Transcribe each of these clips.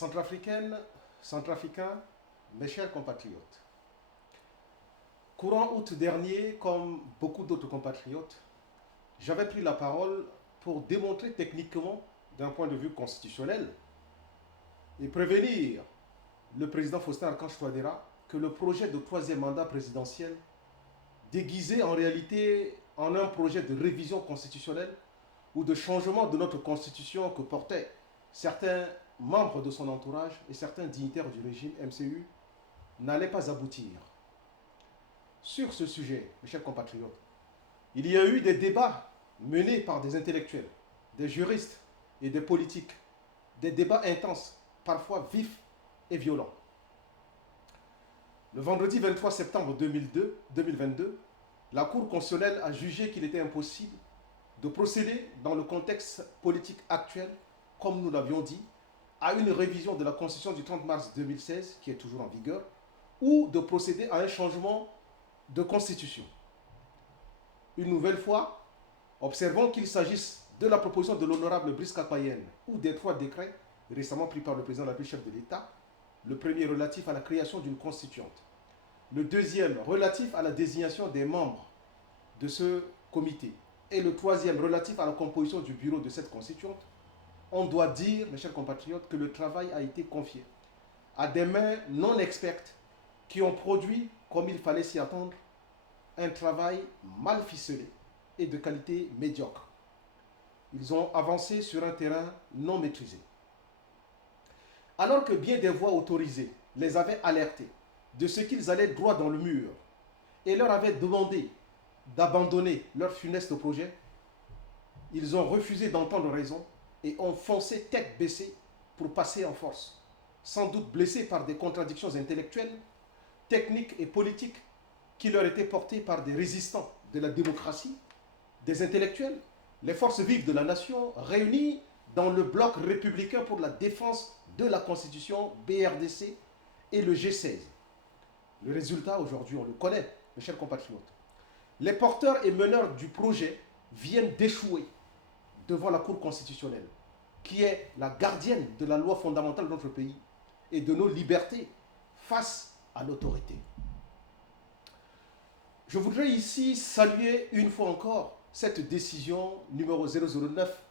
Centrafricaines, Centrafricains, mes chers compatriotes, courant août dernier, comme beaucoup d'autres compatriotes, j'avais pris la parole pour démontrer techniquement, d'un point de vue constitutionnel, et prévenir le président Faustin Archange Touadéra que le projet de troisième mandat présidentiel, déguisé en réalité en un projet de révision constitutionnelle ou de changement de notre constitution que portaient certains membres de son entourage et certains dignitaires du régime MCU, n'allait pas aboutir. Sur ce sujet, mes chers compatriotes, il y a eu des débats menés par des intellectuels, des juristes et des politiques, des débats intenses, parfois vifs et violents. Le vendredi 23 septembre 2022, la Cour constitutionnelle a jugé qu'il était impossible de procéder, dans le contexte politique actuel, comme nous l'avions dit, à une révision de la Constitution du 30 mars 2016, qui est toujours en vigueur, ou de procéder à un changement de Constitution. Une nouvelle fois, observons qu'il s'agisse de la proposition de l'honorable Brice Kapayenne ou des trois décrets récemment pris par le président de la République, chef de l'État, le premier relatif à la création d'une constituante, le deuxième relatif à la désignation des membres de ce comité, et le troisième relatif à la composition du bureau de cette constituante, on doit dire, mes chers compatriotes, que le travail a été confié à des mains non expertes qui ont produit, comme il fallait s'y attendre, un travail mal ficelé et de qualité médiocre. Ils ont avancé sur un terrain non maîtrisé. Alors que bien des voix autorisées les avaient alertés de ce qu'ils allaient droit dans le mur et leur avaient demandé d'abandonner leur funeste projet, ils ont refusé d'entendre raison et ont foncé tête baissée pour passer en force, sans doute blessés par des contradictions intellectuelles, techniques et politiques qui leur étaient portées par des résistants de la démocratie, des intellectuels, les forces vives de la nation réunies dans le bloc républicain pour la défense de la Constitution, BRDC et le G16. Le résultat, aujourd'hui, on le connaît, mes chers compatriotes. Les porteurs et meneurs du projet viennent d'échouer devant la Cour constitutionnelle, qui est la gardienne de la loi fondamentale de notre pays et de nos libertés face à l'autorité. Je voudrais ici saluer une fois encore cette décision numéro 009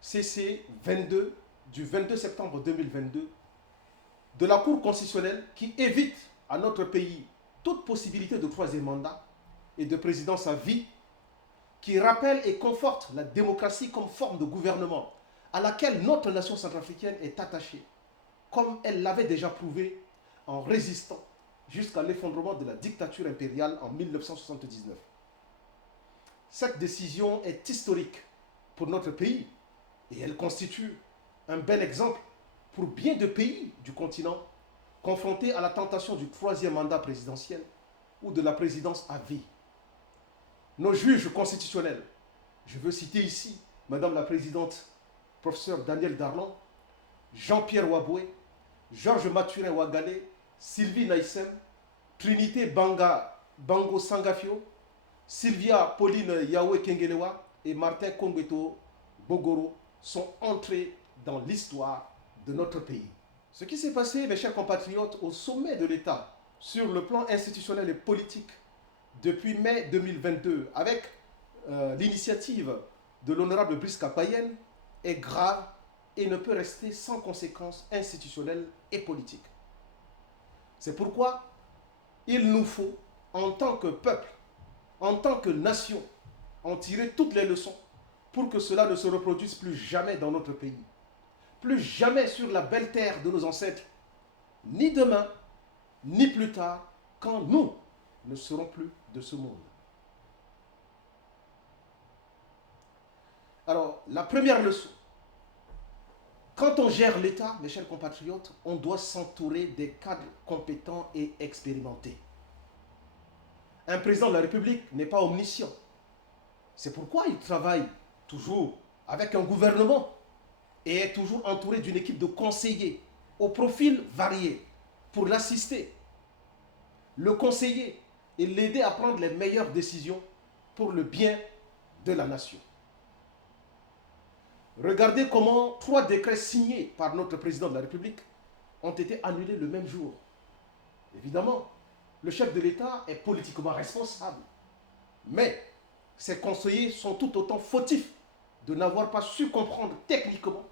CC 22 du 22 septembre 2022 de la Cour constitutionnelle qui évite à notre pays toute possibilité de troisième mandat et de présidence à vie, qui rappelle et conforte la démocratie comme forme de gouvernement à laquelle notre nation centrafricaine est attachée, comme elle l'avait déjà prouvé en résistant jusqu'à l'effondrement de la dictature impériale en 1979. Cette décision est historique pour notre pays et elle constitue un bel exemple pour bien de pays du continent confrontés à la tentation du troisième mandat présidentiel ou de la présidence à vie. Nos juges constitutionnels, je veux citer ici Madame la Présidente, professeur Daniel Darlan, Jean-Pierre Waboué, Georges Mathurin Ouagalé, Sylvie Naïsem, Trinité Bango Sangafio, Sylvia Pauline Yahweh Kengelewa et Martin Kongbeto Bogoro sont entrés dans l'histoire de notre pays. Ce qui s'est passé, mes chers compatriotes, au sommet de l'État, sur le plan institutionnel et politique, depuis mai 2022, avec l'initiative de l'honorable Brice Kapayenne, est grave et ne peut rester sans conséquences institutionnelles et politiques. C'est pourquoi il nous faut, en tant que peuple, en tant que nation, en tirer toutes les leçons pour que cela ne se reproduise plus jamais dans notre pays. Plus jamais sur la belle terre de nos ancêtres, ni demain, ni plus tard, quand nous ne serons plus de ce monde. Alors, la première leçon, quand on gère l'État, mes chers compatriotes, on doit s'entourer des cadres compétents et expérimentés. Un président de la République n'est pas omniscient. C'est pourquoi il travaille toujours avec un gouvernement et est toujours entouré d'une équipe de conseillers au profil varié pour l'assister, le conseiller et l'aider à prendre les meilleures décisions pour le bien de la nation. Regardez comment 3 décrets signés par notre président de la République ont été annulés le même jour. Évidemment, le chef de l'État est politiquement responsable. Mais ses conseillers sont tout autant fautifs de n'avoir pas su comprendre techniquement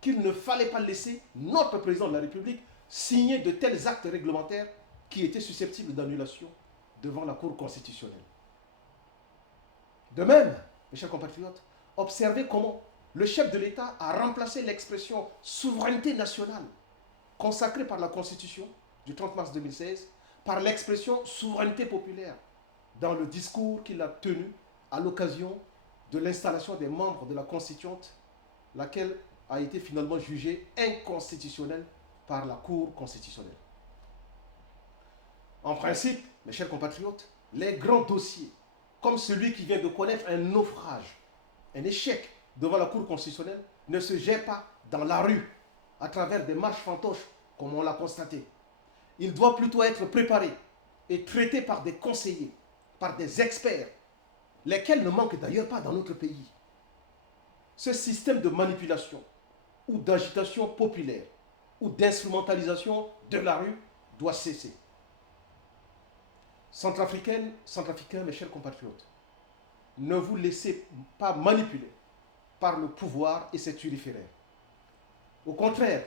qu'il ne fallait pas laisser notre président de la République signer de tels actes réglementaires qui étaient susceptibles d'annulation devant la Cour constitutionnelle. De même, mes chers compatriotes, observez comment le chef de l'État a remplacé l'expression souveraineté nationale consacrée par la Constitution du 30 mars 2016 par l'expression souveraineté populaire dans le discours qu'il a tenu à l'occasion de l'installation des membres de la Constituante, laquelle a été finalement jugée inconstitutionnelle par la Cour constitutionnelle. En principe, mes chers compatriotes, les grands dossiers, comme celui qui vient de connaître un naufrage, un échec devant la Cour constitutionnelle, ne se gèrent pas dans la rue, à travers des marches fantoches, comme on l'a constaté. Il doit plutôt être préparé et traité par des conseillers, par des experts, lesquels ne manquent d'ailleurs pas dans notre pays. Ce système de manipulation ou d'agitation populaire ou d'instrumentalisation de la rue doit cesser. Centrafricains, mes chers compatriotes, ne vous laissez pas manipuler par le pouvoir et ses turiféraires. Au contraire,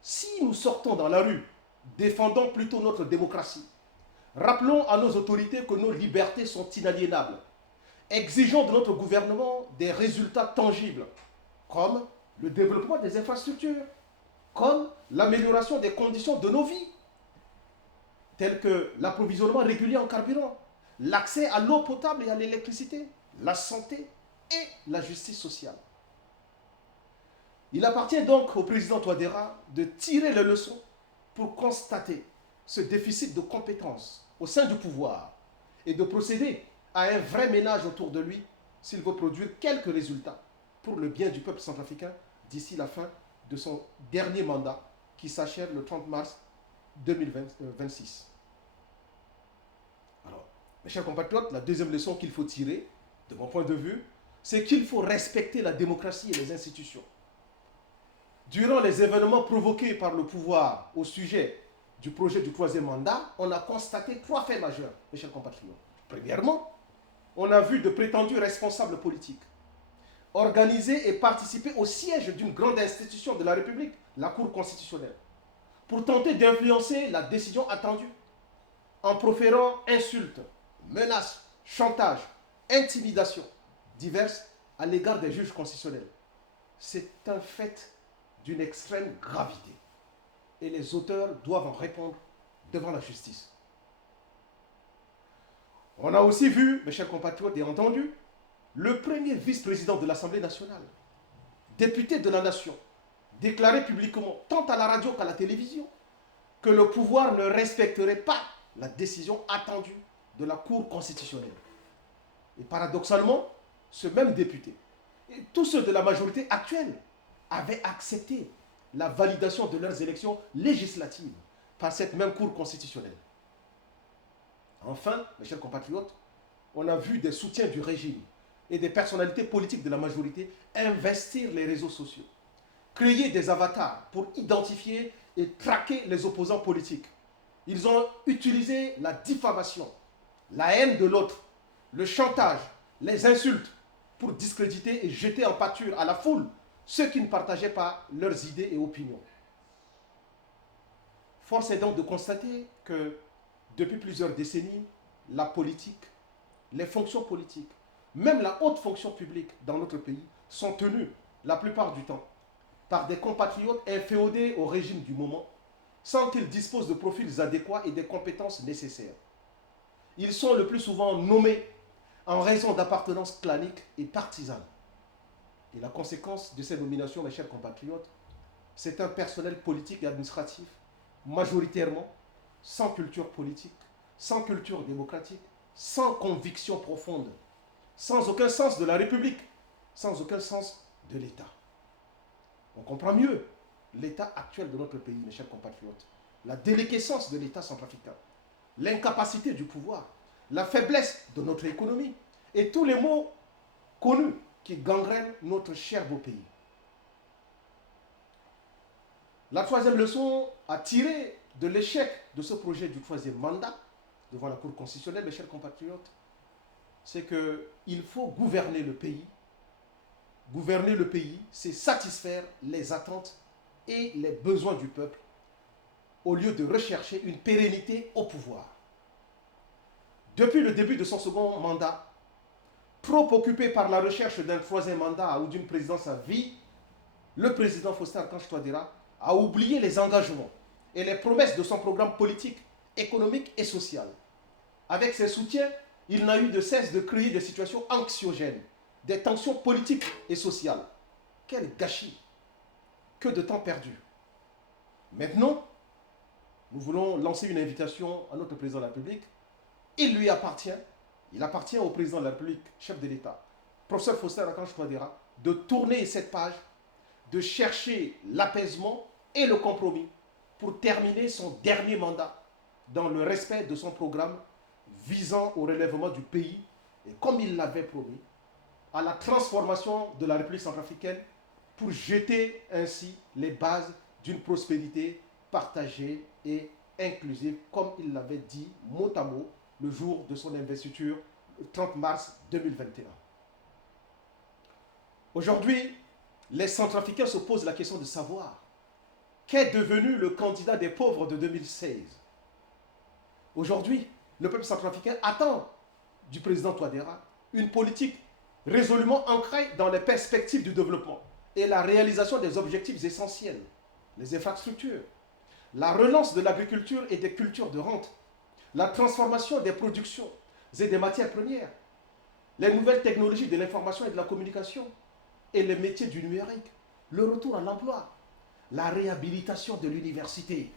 si nous sortons dans la rue, défendons plutôt notre démocratie. Rappelons à nos autorités que nos libertés sont inaliénables. Exigeons de notre gouvernement des résultats tangibles, comme le développement des infrastructures, comme l'amélioration des conditions de nos vies, telles que l'approvisionnement régulier en carburant, l'accès à l'eau potable et à l'électricité, la santé et la justice sociale. Il appartient donc au président Touadéra de tirer les leçons pour constater ce déficit de compétences au sein du pouvoir et de procéder à un vrai ménage autour de lui s'il veut produire quelques résultats pour le bien du peuple centrafricain d'ici la fin de son dernier mandat qui s'achève le 30 mars 2026. Alors, mes chers compatriotes, la deuxième leçon qu'il faut tirer, de mon point de vue, c'est qu'il faut respecter la démocratie et les institutions. Durant les événements provoqués par le pouvoir au sujet du projet du troisième mandat, on a constaté trois faits majeurs, mes chers compatriotes. Premièrement, on a vu de prétendus responsables politiques organiser et participer au siège d'une grande institution de la République, la Cour constitutionnelle, pour tenter d'influencer la décision attendue en proférant insultes, menaces, chantages, intimidations diverses à l'égard des juges constitutionnels. C'est un fait d'une extrême gravité et les auteurs doivent en répondre devant la justice. On a aussi vu, mes chers compatriotes, et entendu, le premier vice-président de l'Assemblée nationale, député de la nation, déclarer publiquement, tant à la radio qu'à la télévision, que le pouvoir ne respecterait pas la décision attendue de la Cour constitutionnelle. Et paradoxalement, ce même député et tous ceux de la majorité actuelle avaient accepté la validation de leurs élections législatives par cette même Cour constitutionnelle. Enfin, mes chers compatriotes, on a vu des soutiens du régime et des personnalités politiques de la majorité investir les réseaux sociaux, créer des avatars pour identifier et traquer les opposants politiques. Ils ont utilisé la diffamation, la haine de l'autre, le chantage, les insultes pour discréditer et jeter en pâture à la foule ceux qui ne partageaient pas leurs idées et opinions. Force est donc de constater que depuis plusieurs décennies, la politique, les fonctions politiques, même la haute fonction publique dans notre pays sont tenues, la plupart du temps, par des compatriotes inféodés au régime du moment, sans qu'ils disposent de profils adéquats et des compétences nécessaires. Ils sont le plus souvent nommés en raison d'appartenance clanique et partisane. Et la conséquence de ces nominations, mes chers compatriotes, c'est un personnel politique et administratif majoritairement sans culture politique, sans culture démocratique, sans conviction profonde, sans aucun sens de la République, sans aucun sens de l'État. On comprend mieux l'état actuel de notre pays, mes chers compatriotes, la déliquescence de l'État centrafricain, l'incapacité du pouvoir, la faiblesse de notre économie et tous les maux connus qui gangrènent notre cher beau pays. La troisième leçon à tirer de l'échec de ce projet du troisième mandat devant la Cour constitutionnelle, mes chers compatriotes, c'est qu'il faut gouverner le pays. Gouverner le pays, c'est satisfaire les attentes et les besoins du peuple au lieu de rechercher une pérennité au pouvoir. Depuis le début de son second mandat, trop occupé par la recherche d'un troisième mandat ou d'une présidence à vie, le président Faustin Archange Touadéra a oublié les engagements et les promesses de son programme politique, économique et social. Avec ses soutiens, il n'a eu de cesse de créer des situations anxiogènes, des tensions politiques et sociales. Quel gâchis! Que de temps perdu! Maintenant, nous voulons lancer une invitation à notre président de la République. Il appartient au président de la République, chef de l'État, professeur Faustin Archange Touadéra, de tourner cette page, de chercher l'apaisement et le compromis pour terminer son dernier mandat dans le respect de son programme visant au relèvement du pays et, comme il l'avait promis, à la transformation de la République centrafricaine pour jeter ainsi les bases d'une prospérité partagée et inclusive, comme il l'avait dit mot à mot le jour de son investiture, le 30 mars 2021. Aujourd'hui, les Centrafricains se posent la question de savoir qu'est devenu le candidat des pauvres de 2016. Aujourd'hui, le peuple centrafricain attend du président Touadéra une politique résolument ancrée dans les perspectives du développement et la réalisation des objectifs essentiels, les infrastructures, la relance de l'agriculture et des cultures de rente, la transformation des productions et des matières premières, les nouvelles technologies de l'information et de la communication et les métiers du numérique, le retour à l'emploi, la réhabilitation de l'université.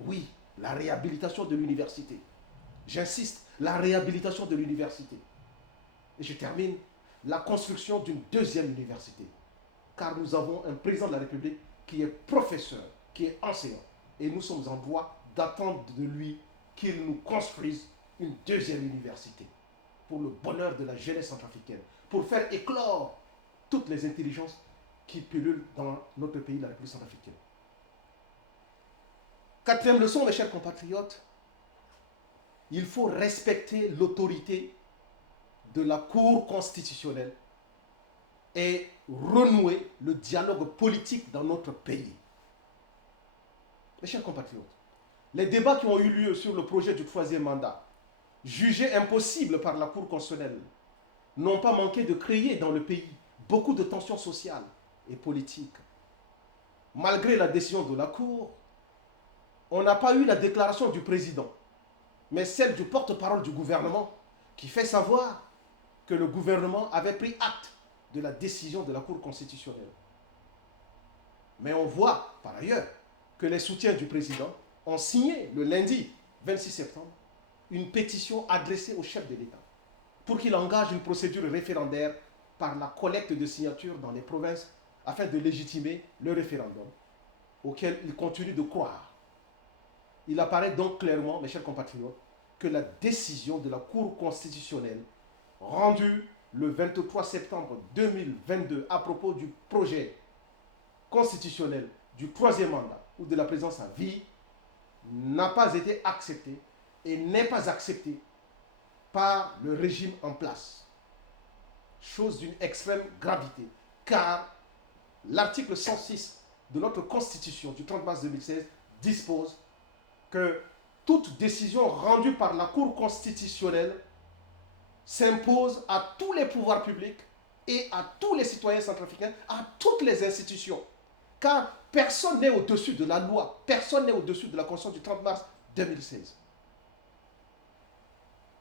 Oui, la réhabilitation de l'université. J'insiste, la réhabilitation de l'université. Et je termine, la construction d'une deuxième université. Car nous avons un président de la République qui est professeur, qui est enseignant. Et nous sommes en droit d'attendre de lui qu'il nous construise une deuxième université pour le bonheur de la jeunesse centrafricaine, pour faire éclore toutes les intelligences qui pullulent dans notre pays, la République centrafricaine. Quatrième leçon, mes chers compatriotes, il faut respecter l'autorité de la Cour constitutionnelle et renouer le dialogue politique dans notre pays. Mes chers compatriotes, les débats qui ont eu lieu sur le projet du troisième mandat, jugés impossibles par la Cour constitutionnelle, n'ont pas manqué de créer dans le pays beaucoup de tensions sociales et politiques. Malgré la décision de la Cour, on n'a pas eu la déclaration du président, mais celle du porte-parole du gouvernement qui fait savoir que le gouvernement avait pris acte de la décision de la Cour constitutionnelle. Mais on voit par ailleurs que les soutiens du président ont signé le lundi 26 septembre une pétition adressée au chef de l'État pour qu'il engage une procédure référendaire par la collecte de signatures dans les provinces afin de légitimer le référendum auquel il continue de croire. Il apparaît donc clairement, mes chers compatriotes, que la décision de la Cour constitutionnelle rendue le 23 septembre 2022 à propos du projet constitutionnel du troisième mandat ou de la présidence à vie n'a pas été acceptée et n'est pas acceptée par le régime en place. Chose d'une extrême gravité, car l'article 106 de notre Constitution du 30 mars 2016 dispose que toute décision rendue par la Cour constitutionnelle s'impose à tous les pouvoirs publics et à tous les citoyens centrafricains, à toutes les institutions. Car personne n'est au-dessus de la loi, personne n'est au-dessus de la Constitution du 30 mars 2016.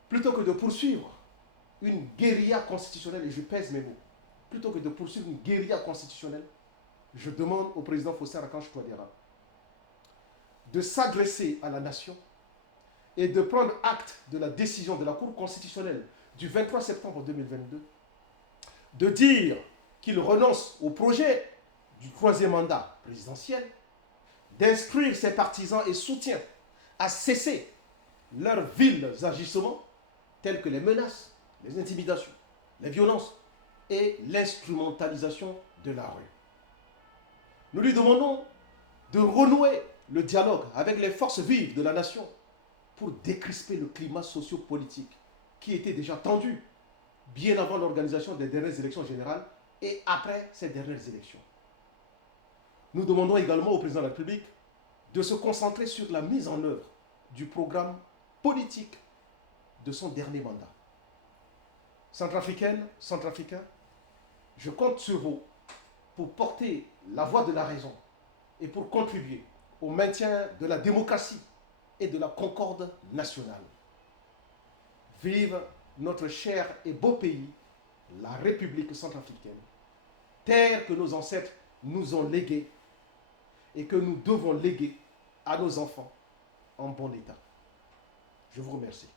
Plutôt que de poursuivre une guérilla constitutionnelle, et je pèse mes mots, plutôt que de poursuivre une guérilla constitutionnelle, je demande au président Faustin Archange Touadéra de s'adresser à la nation et de prendre acte de la décision de la Cour constitutionnelle du 23 septembre 2022, de dire qu'il renonce au projet du troisième mandat présidentiel, d'instruire ses partisans et soutiens à cesser leurs vils agissements tels que les menaces, les intimidations, les violences et l'instrumentalisation de la rue. Nous lui demandons de renouer le dialogue avec les forces vives de la nation pour décrisper le climat socio-politique qui était déjà tendu bien avant l'organisation des dernières élections générales et après ces dernières élections. Nous demandons également au président de la République de se concentrer sur la mise en œuvre du programme politique de son dernier mandat. Centrafricaines, Centrafricains, je compte sur vous pour porter la voix de la raison et pour contribuer au maintien de la démocratie et de la concorde nationale. Vive notre cher et beau pays, la République centrafricaine, terre que nos ancêtres nous ont léguée et que nous devons léguer à nos enfants en bon état. Je vous remercie.